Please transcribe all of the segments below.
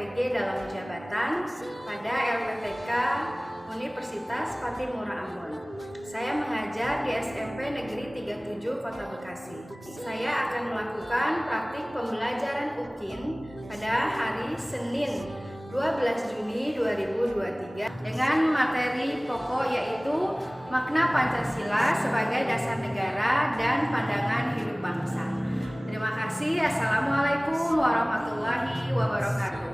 PG dalam jabatan pada LPTK Universitas Patimura Ambon. Saya mengajar di SMP Negeri 37 Kota Bekasi. Saya akan melakukan praktik pembelajaran UKIN pada hari Senin 12 Juni 2023 dengan materi pokok yaitu makna Pancasila sebagai dasar negara dan pandangan hidup bangsa. Terima kasih. Assalamualaikum warahmatullahi wabarakatuh.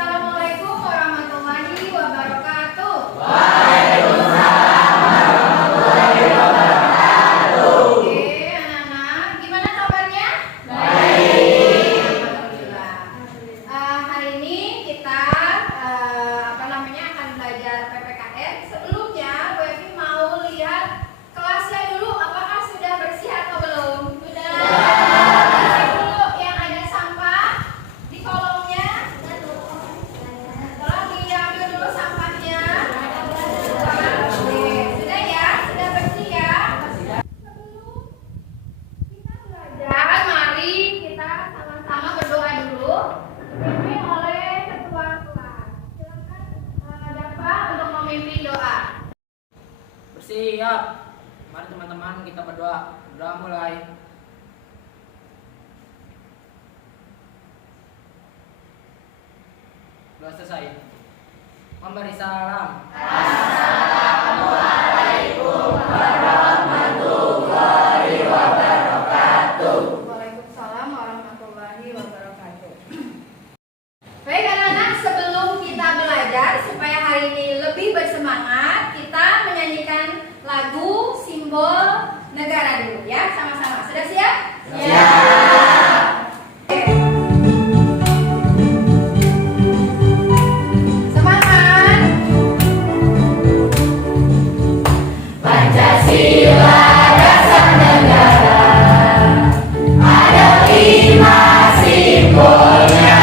Assalamualaikum warahmatullahi wabarakatuh. Waalaikumsalam warahmatullahi wabarakatuh. Oke, anak-anak, gimana kabarnya? Baik. Alhamdulillah. Hari ini kita akan belajar PPKN. Sebelumnya, Bu Evi mau lihat kelasnya dulu. Apakah sudah bersih atau belum? Siap. Mari teman-teman kita berdoa. Doa mulai. Doa selesai. Memberi salam. Assalamualaikum warahmatullahi wabarakatuh. Waalaikumsalam warahmatullahi wabarakatuh. Baik anak-anak, sebelum kita belajar supaya hari ini lebih bersemangat, kita menyanyikan lagu simbol negara dulu ya, sama-sama. Sudah siap? Siap. Semangat. Pancasila dasar negara, ada 5 simbolnya.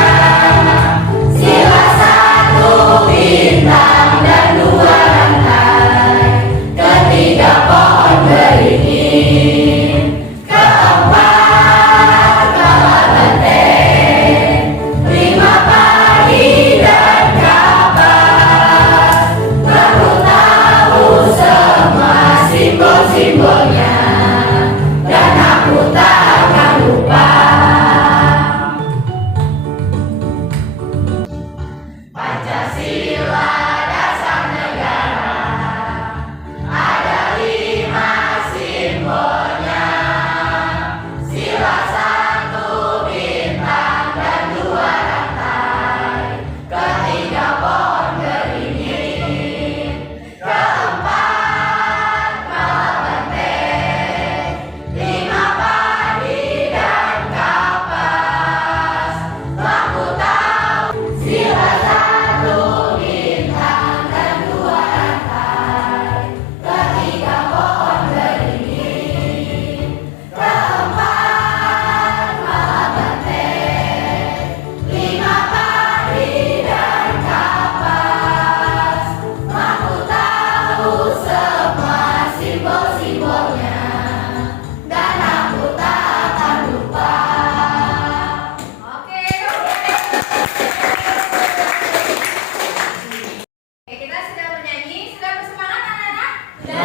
Sila 1 bintang dan 2 rantai, ketiga pohon beringin, keempat kala benteng, 5 padi dan kapas. Baru tahu semua simbol-simbolnya, dan aku tak akan lupa. Pancasila dasar negara, ada 5 simbolnya. Sila 1 bintang dan 2 rantai, ketiga pohon beringin, keempat kala benteng, 5 padi dan kapas. Aku tahu sila 1 bintang dan 2 rantai, ketiga pohon beringin, keempat kala benteng, 5 padi dan kapas. Aku tahu semua simbol-simbolnya, dan aku tak akan lupa. Oke, kita sudah bernyanyi, sudah bersemangat anak-anak? Sudah.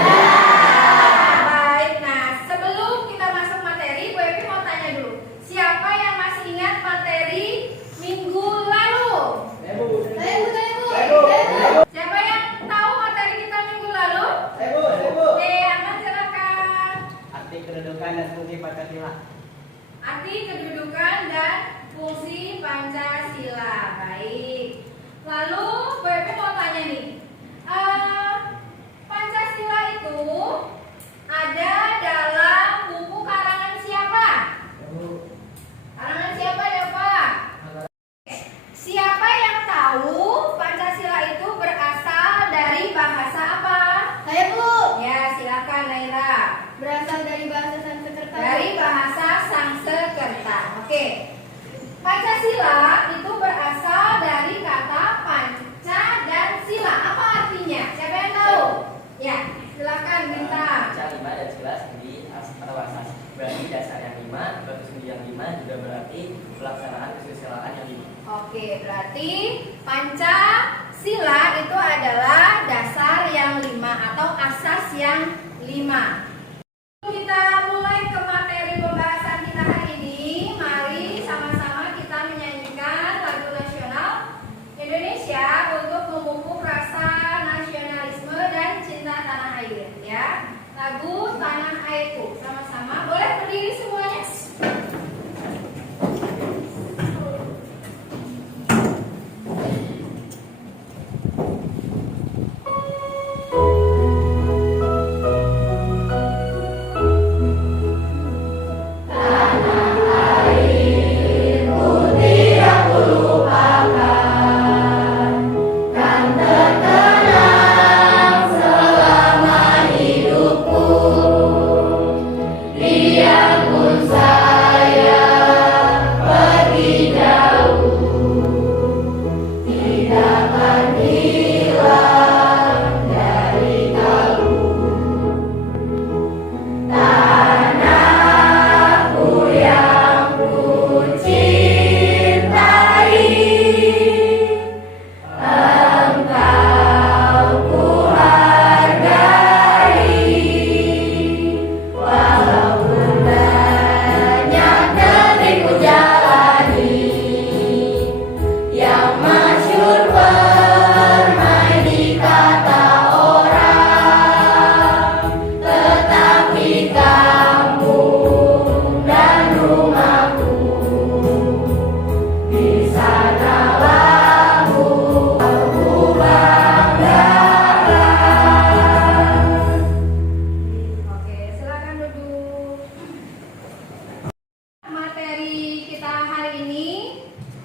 Baik, nah sebelum kita masuk materi, Bu Evi mau tanya dulu. Siapa yang masih ingat materi minggu lalu? Siapa yang tahu materi kita minggu lalu? Oke, angkat silakan. Arti kedudukan dan fungsi Pancasila. Arti kedudukan dan fungsi Pancasila. Baik. Lalu Bu Evi mau tanya nih, Pancasila itu ada dalam buku karangan siapa? Karangan siapa ya Pak? Siapa yang tahu Pancasila itu berasal dari bahasa apa? Saya Bu. Ya silakan Naira. Berasal dari bahasa Sanskerta. Dari bahasa Sanskerta. Oke. Pancasila itu berasal dari kata panca dan sila. Apa artinya? Siapa yang tahu? Ya, silakan Bintang. Panca 5 dan sila sendiri atau asas. Berarti dasar yang 5, bagus yang 5 juga berarti pelaksanaan kesusilaan yang 5. Berarti Pancasila itu adalah dasar yang 5 atau asas yang 5. Kita mulai ke materi pembahasan kita hari ini. Mari sama-sama kita menyanyikan lagu nasional Indonesia untuk memupuk rasa nasionalisme dan cinta tanah air, ya. Lagu Tanah Airku, sama-sama. Boleh berdiri semuanya?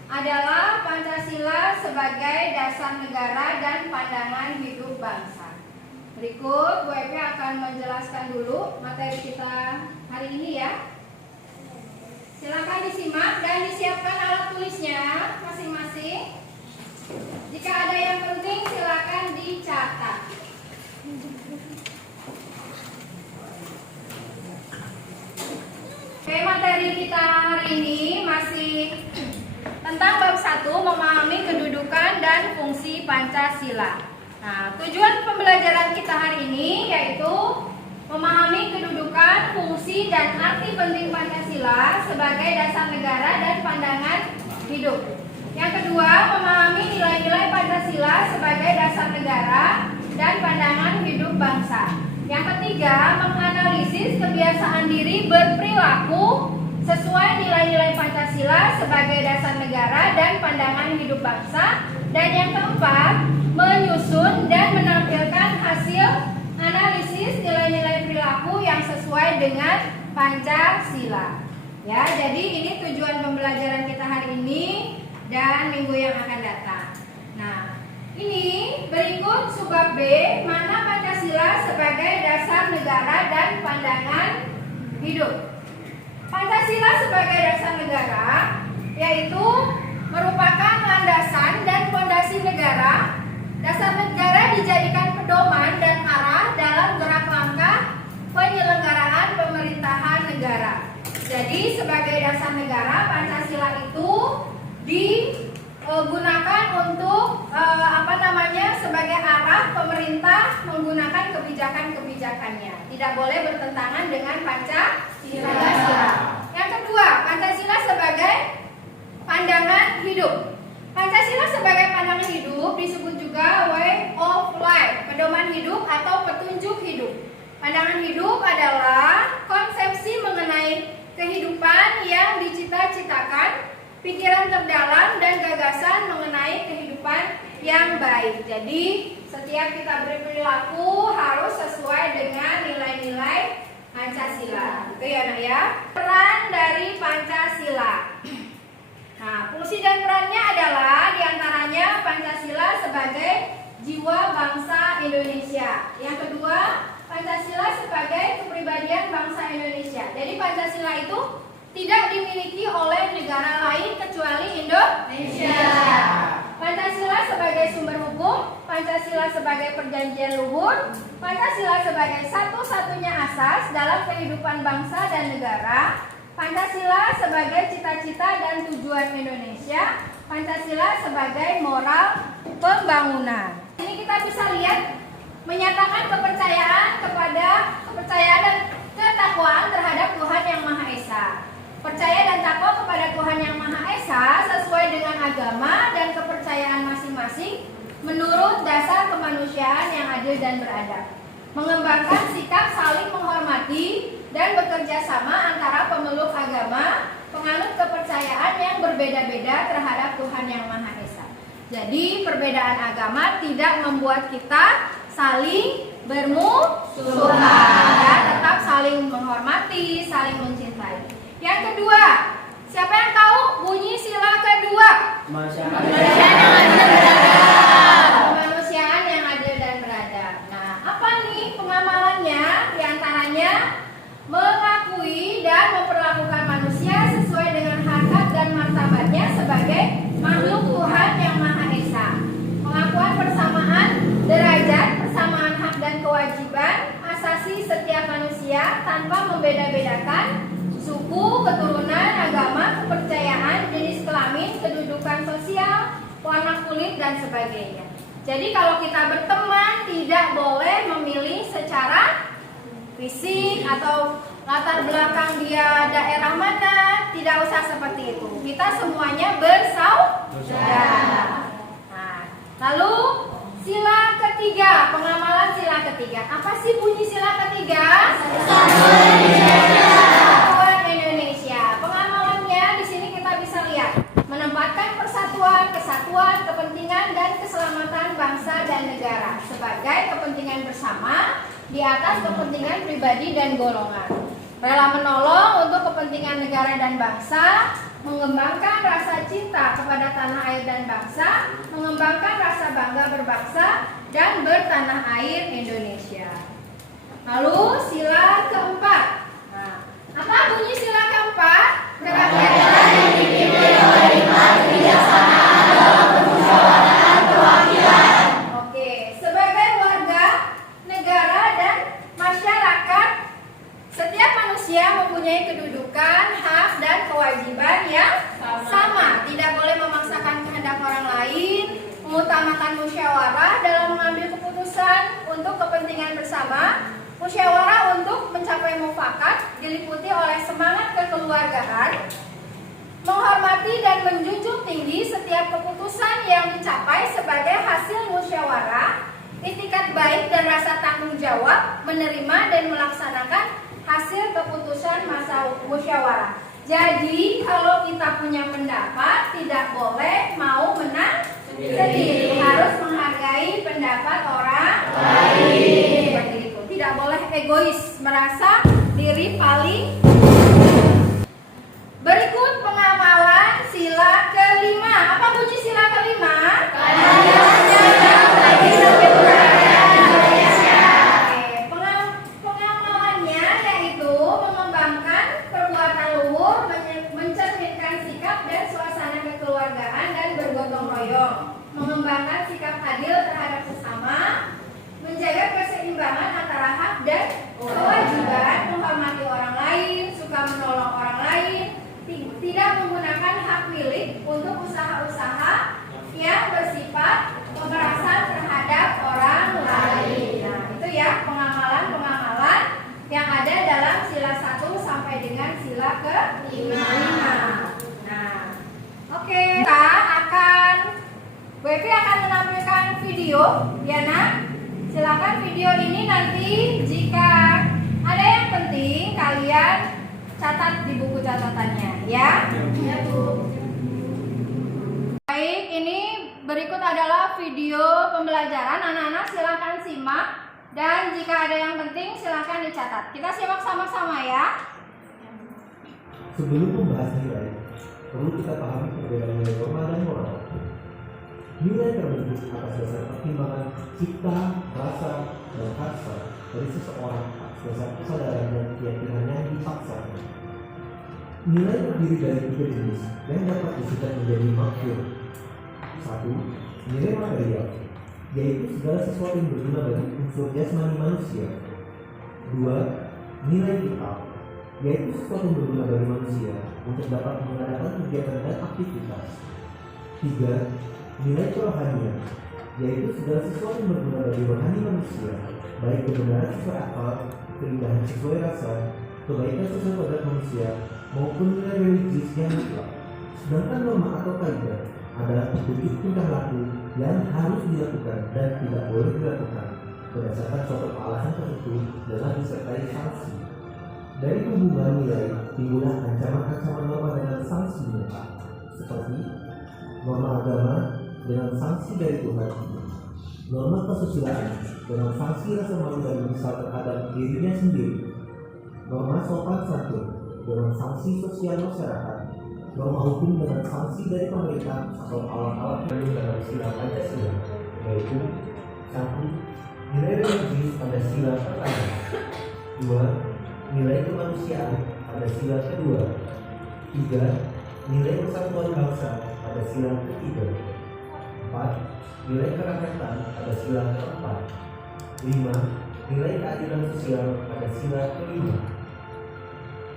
Adalah Pancasila sebagai dasar negara dan pandangan hidup bangsa. Berikut Bu Evi akan menjelaskan dulu materi kita hari ini, ya. Silakan disimak dan disiapkan alat tulisnya masing-masing. Jika ada yang penting silakan dicatat. Oke, materi kita hari ini masih tentang bab 1, memahami kedudukan dan fungsi Pancasila. Nah, tujuan pembelajaran kita hari ini yaitu memahami kedudukan, fungsi, dan arti penting Pancasila sebagai dasar negara dan pandangan hidup. Yang kedua, memahami nilai-nilai Pancasila sebagai dasar negara dan pandangan hidup bangsa. Yang ketiga, menganalisis kebiasaan diri berperilaku sesuai nilai-nilai Pancasila sebagai dasar negara dan pandangan hidup bangsa. Dan yang keempat, menyusun dan menampilkan hasil analisis nilai-nilai perilaku yang sesuai dengan Pancasila. Ya, jadi ini tujuan pembelajaran kita hari ini dan minggu yang akan datang. Nah, ini berikut subbab B, mana Pancasila sebagai dasar negara dan pandangan hidup. Pancasila sebagai dasar negara yaitu merupakan landasan dan fondasi negara. Dasar negara dijadikan pedoman dan arah dalam gerak langkah penyelenggaraan pemerintahan negara. Jadi sebagai dasar negara, Pancasila itu digunakan untuk sebagai arah pemerintah menggunakan kebijakan-kebijakannya. Tidak boleh bertentangan dengan Pancasila. Yang kedua, Pancasila sebagai pandangan hidup. Pancasila sebagai pandangan hidup disebut juga way of life, pedoman hidup atau petunjuk hidup. Pandangan hidup adalah konsepsi mengenai kehidupan yang dicita-citakan, pikiran terdalam dan gagasan mengenai kehidupan yang baik. Jadi setiap kita berperilaku harus sesuai dengan nilai-nilai Pancasila. Gitu ya, Nak, ya. Peran dari Pancasila. Nah, fungsi dan perannya adalah diantaranya Pancasila sebagai jiwa bangsa Indonesia. Yang kedua, Pancasila sebagai kepribadian bangsa Indonesia. Jadi Pancasila itu tidak dimiliki oleh negara lain kecuali Indonesia. Pancasila sebagai sumber hukum, Pancasila sebagai perjanjian luhur, Pancasila sebagai satu-satunya asas dalam kehidupan bangsa dan negara, Pancasila sebagai cita-cita dan tujuan Indonesia, Pancasila sebagai moral pembangunan. Ini kita bisa lihat menyatakan kepercayaan dan ketakwaan terhadap Tuhan Yang Maha Esa. Percaya dan takwa kepada Tuhan Yang Maha Esa sesuai dengan agama dan kepercayaan masing-masing menurut dasar kemanusiaan yang adil dan beradab. Mengembangkan sikap saling menghormati dan bekerja sama antara pemeluk agama, penganut kepercayaan yang berbeda-beda terhadap Tuhan Yang Maha Esa. Jadi perbedaan agama tidak membuat kita saling bermusuhan, ya, tetap saling menghormati, saling mencintai. Yang kedua, siapa yang tahu bunyi sila kedua? Kemanusiaan yang adil dan beradab. Nah, apa nih pengamalannya? Di antaranya mengakui dan memperlakukan manusia sesuai dengan harkat dan martabatnya sebagai makhluk Tuhan Yang Maha Esa. Pengakuan persamaan derajat, persamaan hak dan kewajiban asasi setiap manusia tanpa membeda-bedakan suku, keturunan, agama, kepercayaan, jenis kelamin, kedudukan sosial, warna kulit, dan sebagainya. Jadi kalau kita berteman tidak boleh memilih secara fisik atau latar belakang dia daerah mana, tidak usah seperti itu. Kita semuanya bersaudara. Nah, lalu sila ketiga, pengamalan sila ketiga. Apa sih bunyi sila ketiga? Persatuan Indonesia. Pengamalannya di sini kita bisa lihat menempatkan persatuan, kesatuan, kepentingan dan keselamatan bangsa dan negara sebagai kepentingan bersama di atas kepentingan pribadi dan golongan. Rela menolong untuk kepentingan negara dan bangsa, mengembangkan rasa cinta kepada tanah air dan bangsa, mengembangkan rasa bangga berbangsa dan bertanah air Indonesia. Lalu sila keempat. Nah, apa bunyi sila keempat? Berkaitan Oke, sebagai warga negara dan masyarakat, setiap manusia mempunyai kedudukan, hak, dan kewajiban yang sama. Tidak boleh memaksakan kehendak orang lain, mengutamakan musyawarah dalam mengambil keputusan untuk kepentingan bersama. Musyawarah untuk mencapai mufakat diliputi oleh semangat kekeluargaan, menghormati dan menjunjung tinggi setiap keputusan yang dicapai sebagai hasil musyawarah, itikat baik dan rasa tanggung jawab menerima dan melaksanakan hasil keputusan masa musyawarah. Jadi kalau kita punya pendapat tidak boleh mau menang sendiri, harus menghargai pendapat orang lain. Seperti itu. Tidak boleh egois, merasa diri paling. Berikut pengamalan sila kelima. Apa bunyi sila kelima? Pengamalannya yaitu mengembangkan perbuatan luhur, mencerminkan sikap dan suasana kekeluargaan dan bergotong royong, mengembangkan sikap adil terhadap sesama, menjaga keseimbangan antara hak dan kewajiban, menghormati orang lain, suka menolong orang lain, tidak menggunakan hak milik untuk usaha-usaha yang bersifat kekerasan terhadap orang lain. Nah, itu ya pengamalan-pengamalan yang ada dalam sila 1 sampai dengan sila ke-5. Nah, oke. WP akan menampilkan video, ya nak. Silakan video ini nanti jika ada yang penting kalian catat di buku catatannya, ya. Ya, Bu. Baik, ini berikut adalah video pembelajaran. Anak-anak silakan simak dan jika ada yang penting silakan dicatat. Kita simak sama-sama ya. Sebelum membahas nilai, perlu kita pahami perbedaan nilai norma dan moral. Nilai terbentuk atas dasar pertimbangan cipta, rasa, dan hasrat dari seseorang atas dasar kesadaran dan keyakinan yang dipaksakan. Nilai terdiri dari 3 jenis yang dapat disingkat menjadi makhluk. 1. Nilai material, yaitu segala sesuatu yang berguna bagi unsur jasmani manusia. 2. Nilai vital, yaitu sesuatu yang berguna bagi manusia untuk dapat mengadakan kegiatan dan aktivitas. 3. Nilai kerohanian, yaitu segala sesuatu yang berguna bagi rohani manusia, baik kebenaran sesuai akal, keindahan sesuai rasa, kebaikan sesuai kodrat manusia, maupun nilai religius yang mutlak. Sedangkan norma atau kaidah adalah petunjuk tingkah laku yang harus dilakukan dan tidak boleh dilakukan berdasarkan suatu alasan tertentu dengan disertai sanksi. Dari hubungan nilai timbullah ancaman-ancaman norma dengan sanksi nyata, seperti norma agama dengan sanksi dari Tuhan, norma kesusilaan dengan sanksi rasa malu dan menyesal terhadap dirinya sendiri, norma sopan santun dengan sanksi sosial masyarakat, norma hukum dengan sanksi dari pemerintah atau alat-alat pendukung dalam sila Pancasila, yaitu 1. Nilai religius pada sila pertama, 2. Nilai kemanusiaan pada sila kedua, 3. Nilai persatuan bangsa pada sila ketiga, 4. Nilai kerakyatan pada sila keempat, 5. Nilai keadilan sosial pada sila kelima.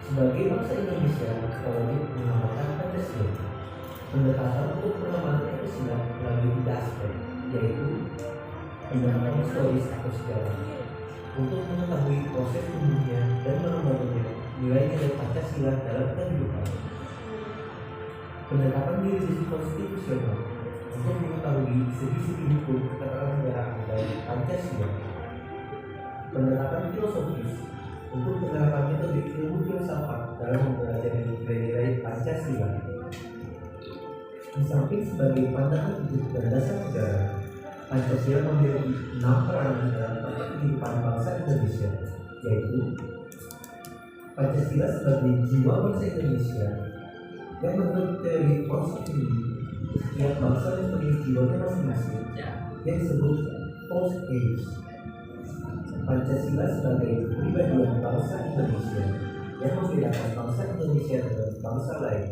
Sebagai bangsa Indonesia, kita wajib mengamalkan Pancasila. Pendekatan untuk pengembangan Pancasila melalui 3 aspek, yaitu pendekatan historis atau sejarah, untuk mengetahui proses tumbuhnya dan mengembangkannya nilai-nilai Pancasila dalam kehidupan. Pendekatan yuridis konstitusional, untuk mengetahui segi-segi hukum ketatanegaraan dari Pancasila. Pendekatan filosofis, untuk penerapan metode ilmu filsafat dalam mempelajari nilai-nilai Pancasila. Di samping sebagai pandangan hidup dan dasar negara, Pancasila memiliki 6 peranan dalam kehidupan bangsa Indonesia, yaitu Pancasila sebagai jiwa bangsa Indonesia, yang menurut teori konsep ini setiap bangsa memiliki jiwanya masing-masing yang disebut false age. Pancasila sebagai kepribadian bangsa Indonesia yang membedakan bangsa Indonesia dengan bangsa lain.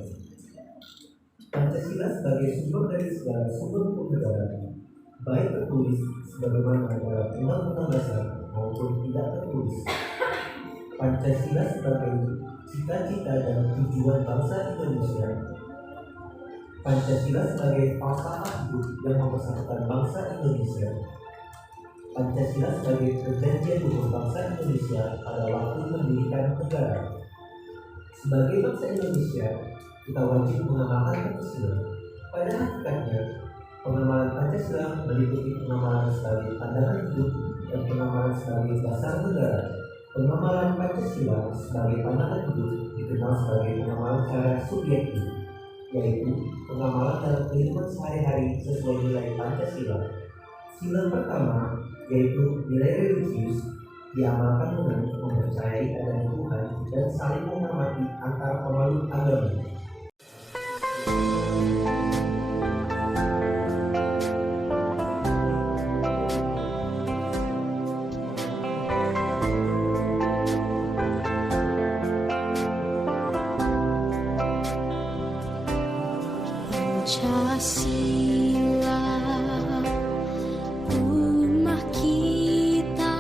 Pancasila sebagai sumber dari segala sumber hukum negara, baik tertulis sebagaimana dalam Undang-Undang Dasar maupun tidak tertulis. Pancasila sebagai cita-cita dan tujuan bangsa Indonesia. Pancasila sebagai falsafah hidup yang mempersatukan bangsa Indonesia. Pancasila sebagai perjanjian luhur bangsa Indonesia pada waktu mendirikan negara. Sebagai bangsa Indonesia, kita wajib mengamalkan Pancasila. Pada hakikatnya, pengamalan Pancasila meliputi pengamalan sebagai pandangan hidup dan pengamalan sebagai dasar negara. Pengamalan Pancasila sebagai pandangan hidup dikenal sebagai pengamalan secara subjektif, yaitu pengamalan dalam kehidupan sehari-hari sesuai nilai Pancasila. Sila pertama, yaitu nilai religius, diamalkan dengan mempercayai adanya Tuhan dan saling menghormati antara pemeluk agama. Pancasila, rumah kita,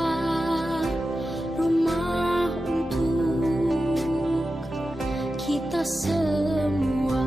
rumah untuk kita semua.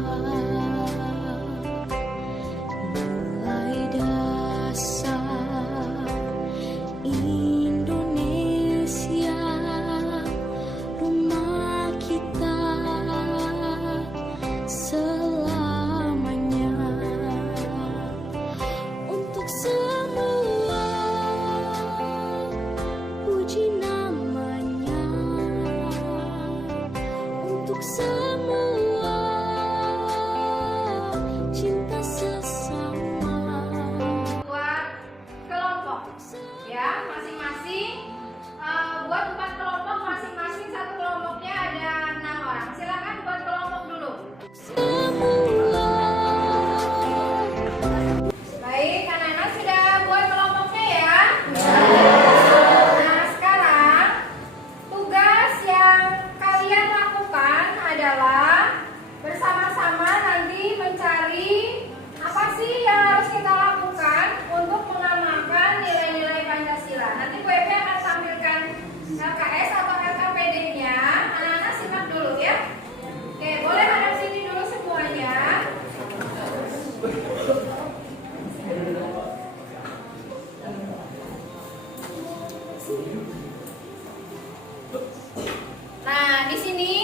di sini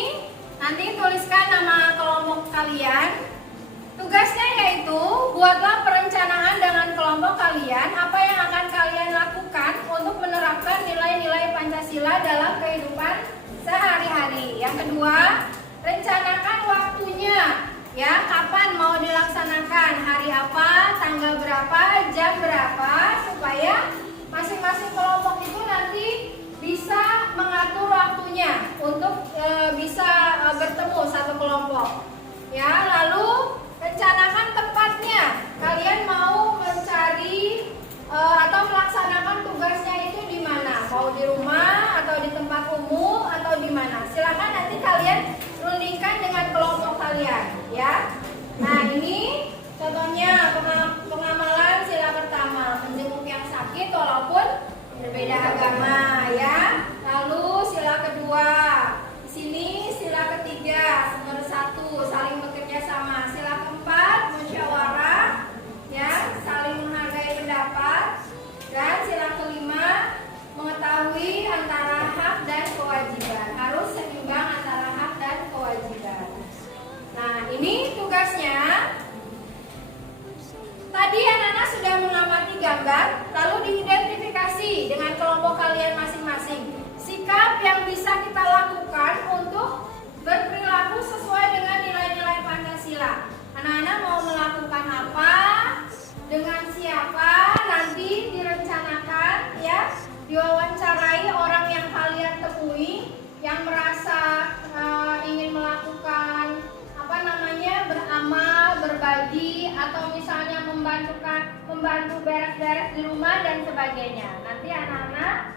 nanti tuliskan nama kelompok kalian. Tugasnya yaitu buatlah perencanaan dengan kelompok kalian apa yang akan kalian lakukan untuk menerapkan nilai-nilai Pancasila dalam kehidupan sehari-hari. Yang kedua, rencanakan waktunya. Ya, kapan mau dilaksanakan, hari apa, tanggal berapa, jam berapa, supaya masing-masing kelompok itu nanti bisa mengatur waktunya untuk bisa bertemu satu kelompok. Ya, lalu rencanakan tempatnya. Kalian mau mencari atau melaksanakan tugasnya itu di mana? Mau di rumah atau di tempat umum atau di mana? Silakan nanti kalian rundingkan dengan kelompok kalian, ya. Nah, ini contohnya pengamalan sila pertama, menjenguk yang sakit walaupun berbeda agama, ya. Lalu sila kedua, di sini sila ketiga, bersatu, saling bekerja sama. Sila keempat, musyawarah, ya, saling menghargai pendapat. Dan sila kelima, mengetahui antara hak dan kewajiban. Harus seimbang antara hak dan kewajiban. Nah, ini tugasnya. Tadi anak-anak sudah mengamati gambar, lalu diidentifikasi dengan kelompok kalian masing-masing. Sikap yang bisa kita lakukan untuk berperilaku sesuai dengan nilai-nilai Pancasila. Anak-anak mau melakukan apa, dengan siapa, nanti direncanakan, ya. Diwawancarai orang yang kalian temui yang merasa ingin melakukan beramal, berbagi, atau misalnya membantu beres-beres di rumah dan sebagainya. Nanti anak-anak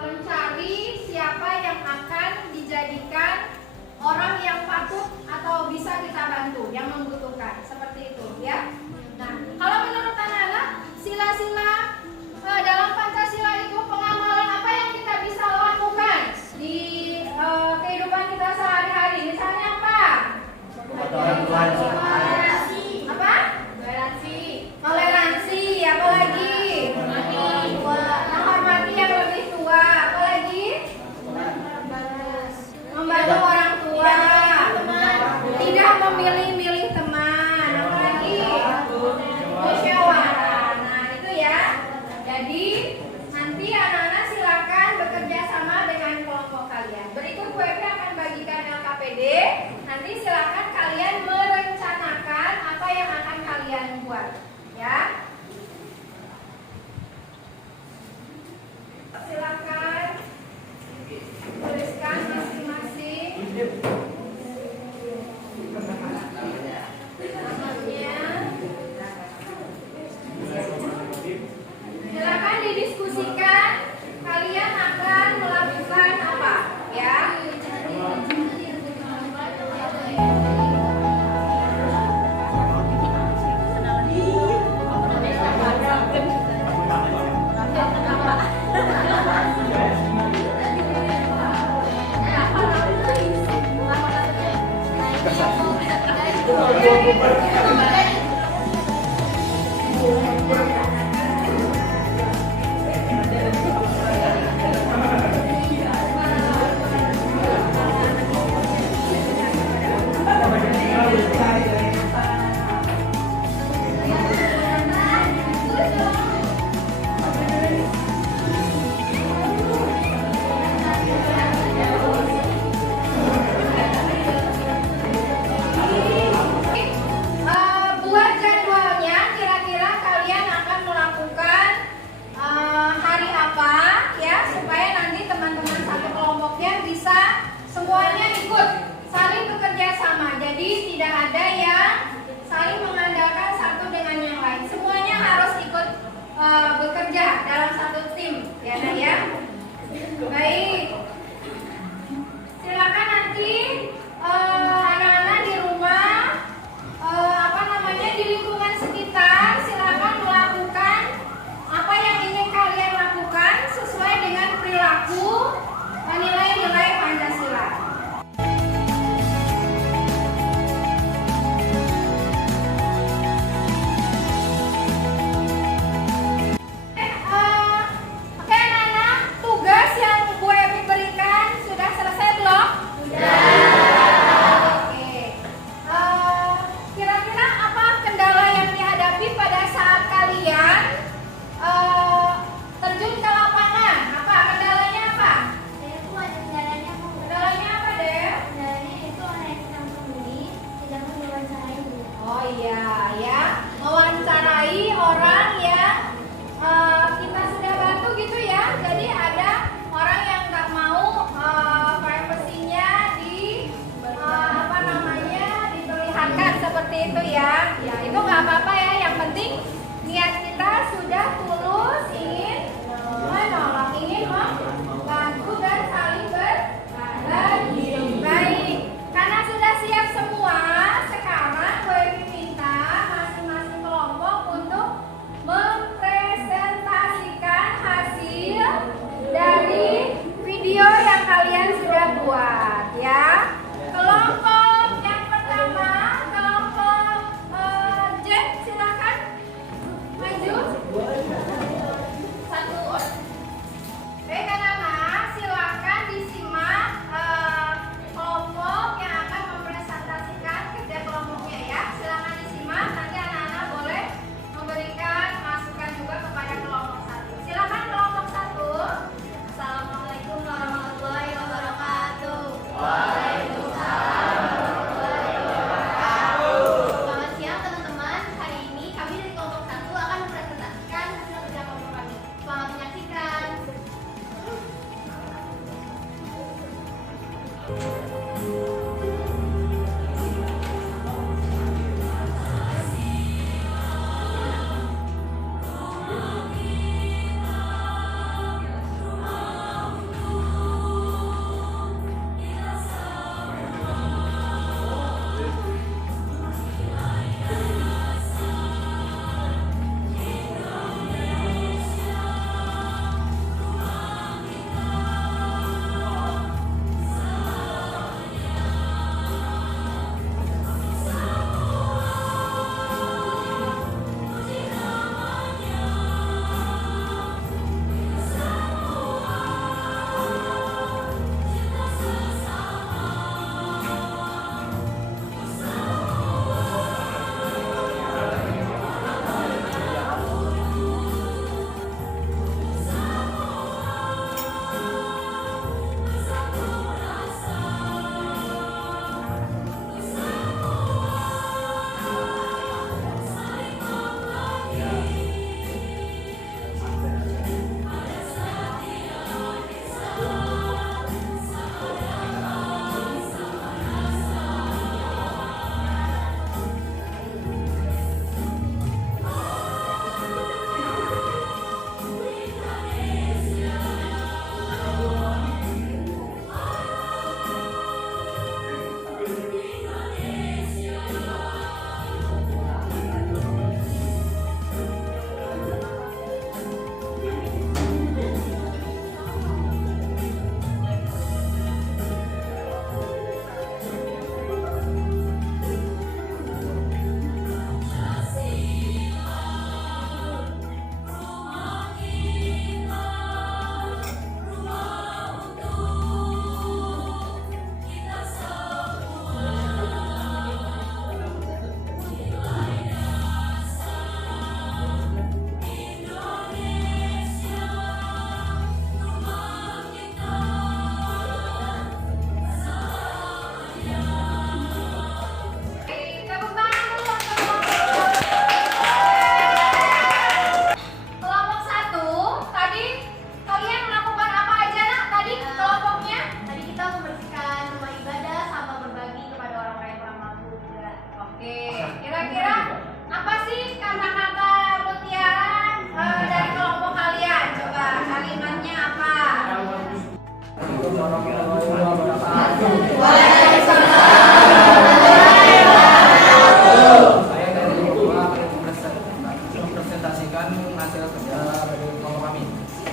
mencari siapa yang akan dijadikan orang yang patut atau bisa kita bantu, yang membutuhkan, seperti itu, ya. Nah, kalau menurut anak-anak, sila-sila dalam Pancasila itu pengamalan apa yang kita bisa lakukan di kehidupan kita sehari-hari? Misalnya apa? Toleransi. Apa? Toleransi. Apalagi? Menghormati yang lebih tua. Apalagi? Membantu orang tua. Tidak memilih-milih teman. Apalagi? Musyawarah. Nah, itu ya. Jadi nanti anak-anak silakan bekerja sama dengan kelompok kalian. Berikut WP akan bagikan LKPD. Nanti silakan kalian merencanakan apa yang akan kalian buat, ya. Silakan tuliskan masing-masing namanya. Silakan didiskusikan kalian akan melakukan apa, ya.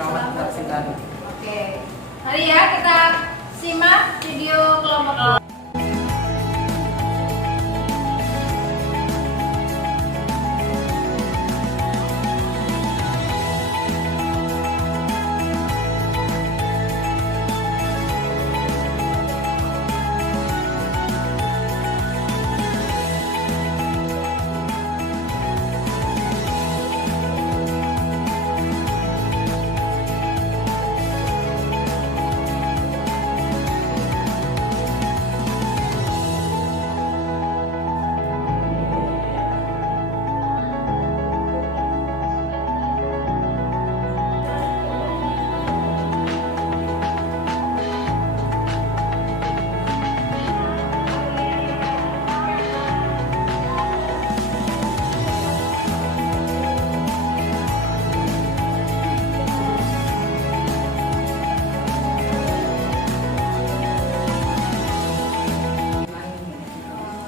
selamat beraktivitas. Oke. Mari ya kita simak video kelompok 2.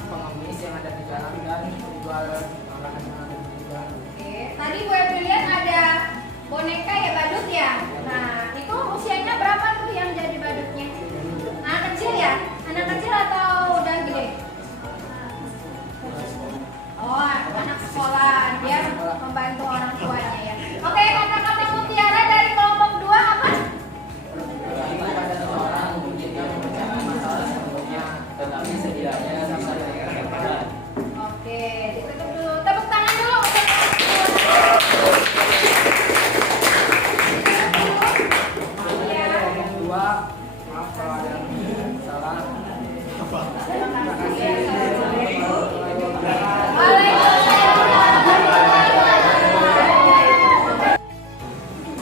Pengemis yang ada di jalan dan penjual makanan yang ada di jalan. Oke. Tadi Bu Evi lihat ada boneka ya, badut ya. Nah, itu usianya berapa tuh yang jadi badutnya? Anak kecil ya? Anak kecil atau udah gede? Oh, anak sekolah. Dia membantu orang tuanya ya. Oke, kata-kata mutiara dari kelompok 2 apa? Itu pada seseorang mungkin yang memecahkan masalah sebelumnya, tetapi setidaknya bisa dilakukan pada. Oke, ditutup dulu. Tepuk tangan dulu untuk Kelompok 2, maaf kalau ada yang salah. Terima kasih.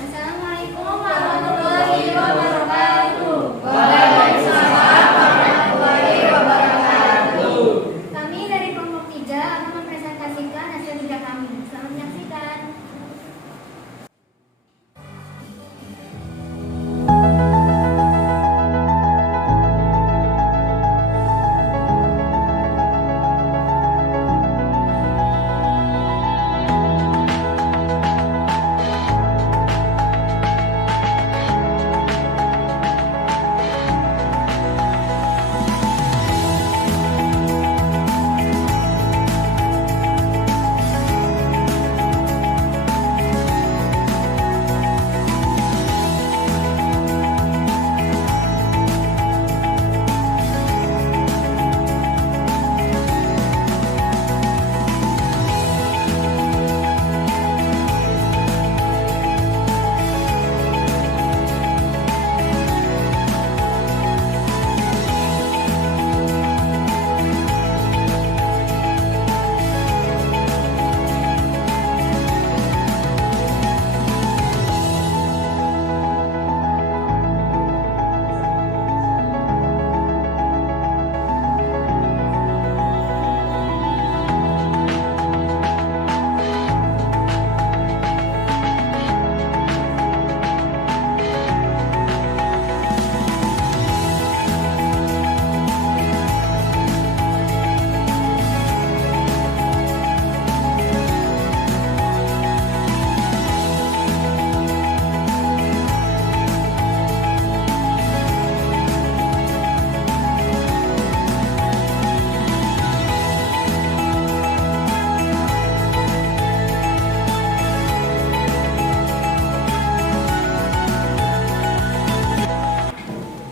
Assalamualaikum warahmatullahi wabarakatuh. Kami dari kelompok 3 akan mempresentasikan hasil kerja kami. Selamat menyaksikan.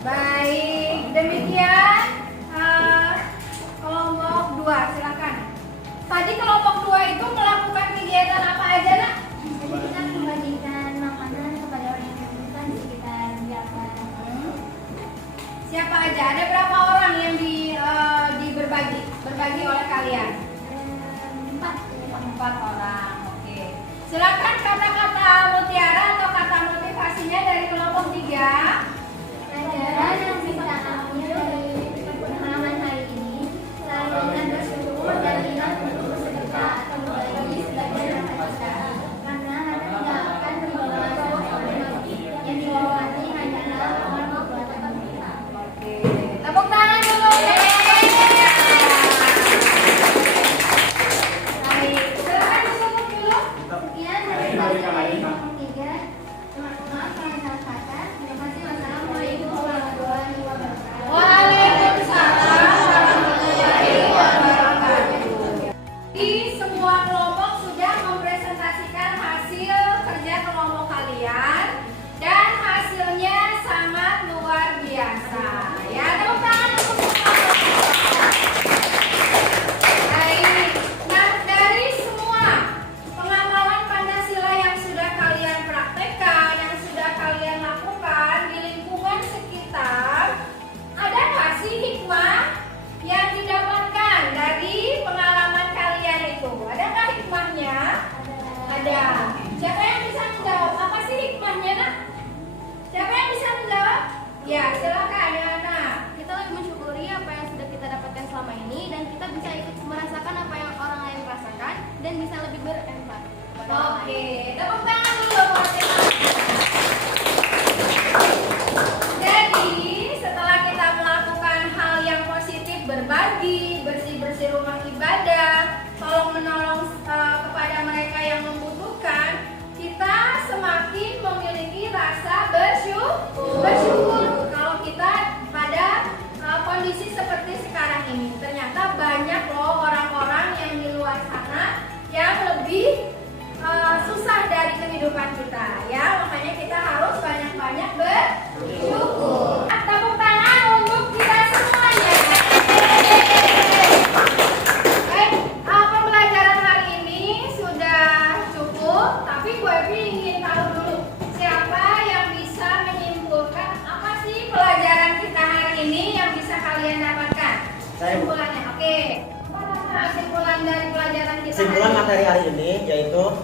Baik, demikian kelompok 2, silakan. Tadi kelompok 2 itu melakukan kegiatan apa aja, Nak? Jadi kita membagikan makanan kepada orang yang membutuhkan di sekitar jalan. Siapa aja? Ada berapa orang yang berbagi oleh kalian? 4 orang. Oke. Silakan kata-kata mutiara atau kata motivasinya dari kelompok 3. Pelajaran yang bisa kami dari pengalaman hari ini selalu ingat bersyukur dan ingat untuk bersedekah atau berbagi sebagian harta kita. Karena harta tidak akan membawa roh yang dilewati hanyalah amal perbuatan kita. Oke. Tepuk tangan dulu. Baik, silakan ditutup dulu. Sekian dari saya.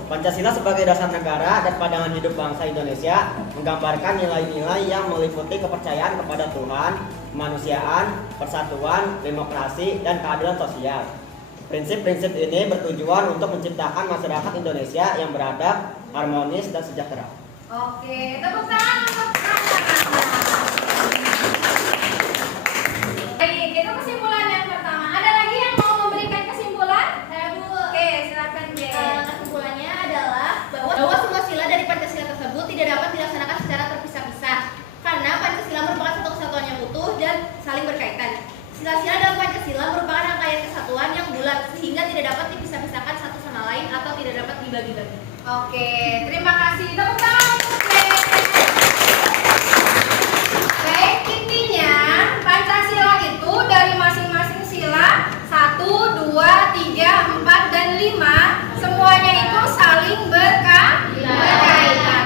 Pancasila sebagai dasar negara dan pandangan hidup bangsa Indonesia menggambarkan nilai-nilai yang meliputi kepercayaan kepada Tuhan, kemanusiaan, persatuan, demokrasi, dan keadilan sosial. Prinsip-prinsip ini bertujuan untuk menciptakan masyarakat Indonesia yang beradab, harmonis, dan sejahtera. Oke, tepuk tangan untuk anak-anak. Baik, itu kesimpulan yang pertama. Ada lagi yang mau memberikan kesimpulan? Saya Bu. Oke, silakan Jen. Kesimpulannya adalah bahwa semua sila dari Pancasila tersebut tidak dapat dilaksanakan secara terpisah-pisah karena Pancasila merupakan satu kesatuan yang utuh dan saling berkaitan. Sila-sila dalam Pancasila merupakan rangkaian kesatuan yang bulat sehingga tidak dapat dipisah-pisahkan satu sama lain atau tidak dapat dibagi-bagi. Oke, terima kasih. Tepuk tangan untuk Jen. Baik, intinya Pancasila itu dari masing-masing sila 1, 2, 3, 4, dan 5 semuanya itu saling berkaitan.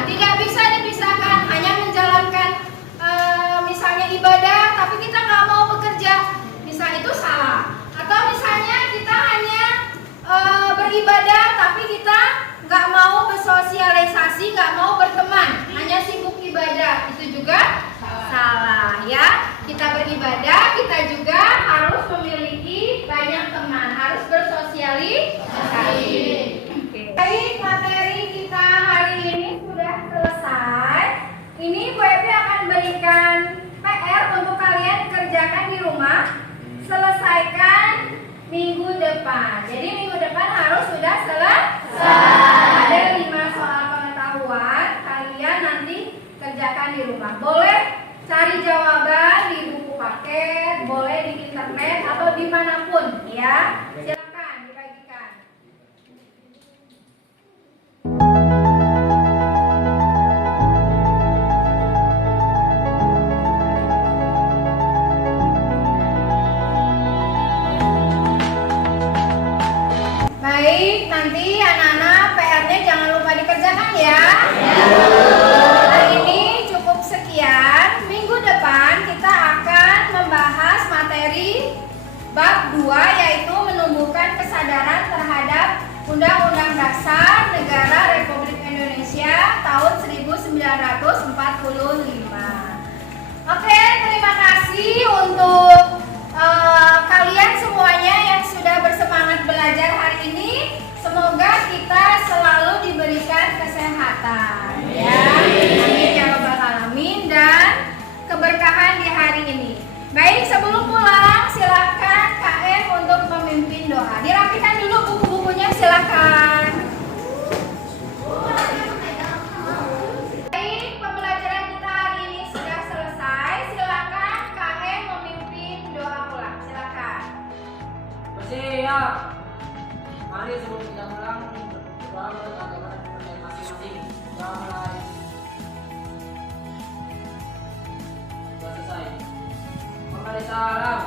Tidak bisa dipisahkan, hanya menjalankan misalnya ibadah tapi kita nggak mau bekerja, misalnya itu salah. Atau misalnya kita hanya beribadah tapi kita nggak mau bersosialisasi, nggak mau berteman, hanya sibuk ibadah, itu juga salah ya. Kita beribadah, kita juga harus memiliki banyak teman, harus bersosialisasi. Oke. Baik, materi kita hari ini sudah selesai. Ini Bu Evi akan berikan PR untuk kalian kerjakan di rumah. Selesaikan minggu depan. Jadi minggu depan harus sudah selesai. Ada 5 soal pengetahuan, kalian nanti kerjakan di rumah. Boleh cari jawaban di buku paket, boleh di internet atau dimanapun ya. Silakan dibagikan. Baik, nanti anak-anak PR-nya jangan lupa dikerjakan ya. Hari ini cukup sekian. Minggu depan kita akan membahas materi bab 2 yaitu menumbuhkan kesadaran terhadap Undang-Undang Dasar Negara Republik Indonesia tahun 1945. Oke, terima kasih untuk kalian semuanya yang sudah bersemangat belajar hari ini. Semoga kita selalu diberikan kesehatan ya. Amin ya rabbal alamin, dan keberkahan di hari ini. Baik, sebelum pulang silakan KM untuk memimpin doa. Dirapikan dulu buku-bukunya, silakan. Baik, pembelajaran kita hari ini sudah selesai. Silakan KM memimpin doa pulang. Silakan. Bersiap. Mari sebelum kita pulang berdoa menurut agama dan kepercayaan masing-masing. Doa mulai. Sudah selesai. Memberi salam.